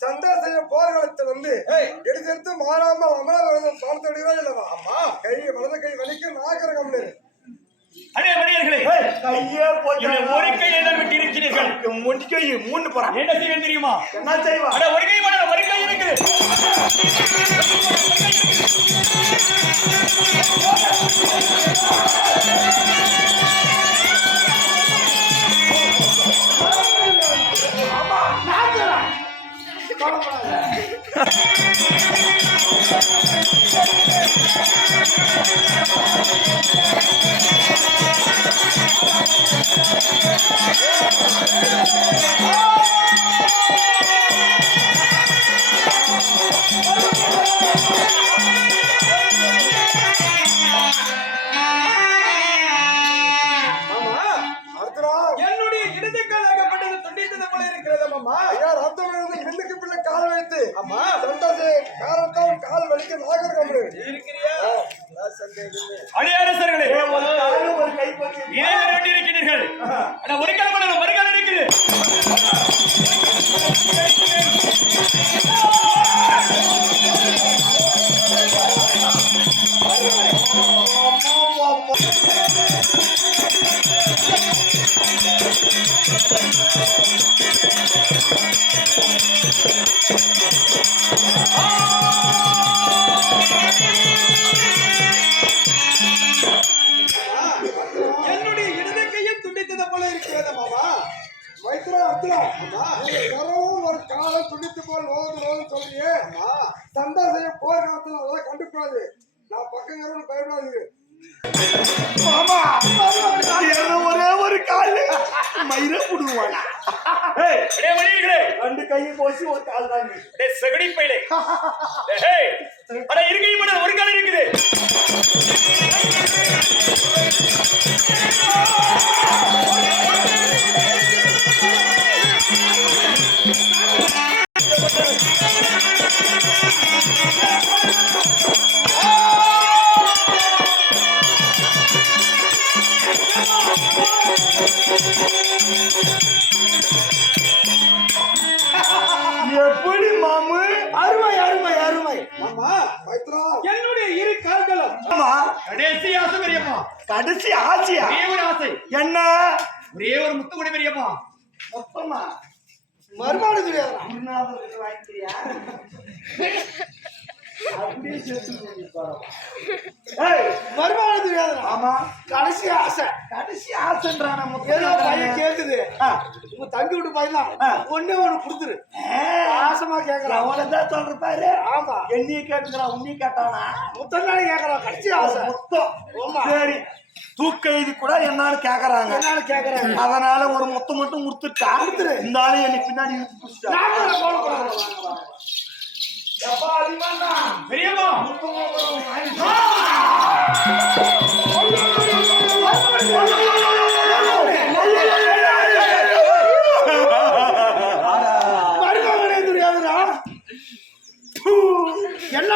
சந்தாசைய போர்க்களத்தில் வந்து. எடுத்தெடுத்து மாறாமல் அமலாவிரதம் பார்த்து விடுகிறாய் அல்லவா ஆமா. கை வலது கை வலிக்கும் நாகரகம் அடே மனிதர்களே கையே போச்சு ஒரு கையை தான் விட்டு இருக்கிறீர்கள் கை மூணு போறான் என்ன செய்வேன் தெரியுமா? என்ன செய்வா அட ஒரு கை வேணாம் ஒரு கை இருக்குது அம்மா ஐயா ரத்தம் எழுந்து மில்லுக்கு பிள்ளை கால் வைத்து. ஆமா. சந்தாசை காரத்தால் கால் வலிக்கும் நாகரகம் இருக்கிறியா? அடியாரசர்களே. ஒரு கை அட ஒரு கால் போல் ஓது சொல்றியே சந்தாசைய போர்க்களத்தில் அதெல்லாம் கண்டுக்கூடாது. நான் பக்கங்கிறவனு பயப்படாது மாமா என்ன ஒரே ஒரு காலு? மயிர புடுவானா ரெண்டு கை போச்சு ஒரு கால் தான் அடே சகடி பையலே. ஏய் அட இருக்கை மேடம் ஒரு கால் இருக்குது மாமு. அருமை அருமை அருமை. மாமா மைத்ரா என்னுடைய இரு கால்களும். ஆமா கடைசி ஆசை பெரியம்மா. கடைசி ஆசையா? ஒரே ஒரு ஆசை. என்ன? ஒரே ஒரு முத்து கூட பெரியம்மா. மொத்தமா? மறுபாடு தெரியாதா? குருநாதருக்கு வாங்கிக்கிறியா? அப்படியே சேர்த்து மறுபாடு தெரியாதா? ஆமா. கடைசி ஆசை. கடைசி ஆசைன்றான ஏதோ பையன் கேக்குது. உங்க தம்பி விட்டு பையன் ஆ. ஒண்ணே கொடுத்துரு. ஆசமா கேக்குறான் அவ்வளவுதான் சொல்ற பாரு. ஆமா. என்னைய கேட்டுக்கிறான் உன்னைய கேட்டானா? முத்தநாளி கேக்குறான் கடைசி ஆசை. மொத்தம். சரி. தூக்க இது கூட என்னன்னு கேக்குறாங்க. என்னால கேக்குறாங்க. அதனால ஒரு மொத்தம் மட்டும் கொடுத்துட்டா இந்த ஆளு என்னை பின்னாடி? பெரியம்மா. என்ன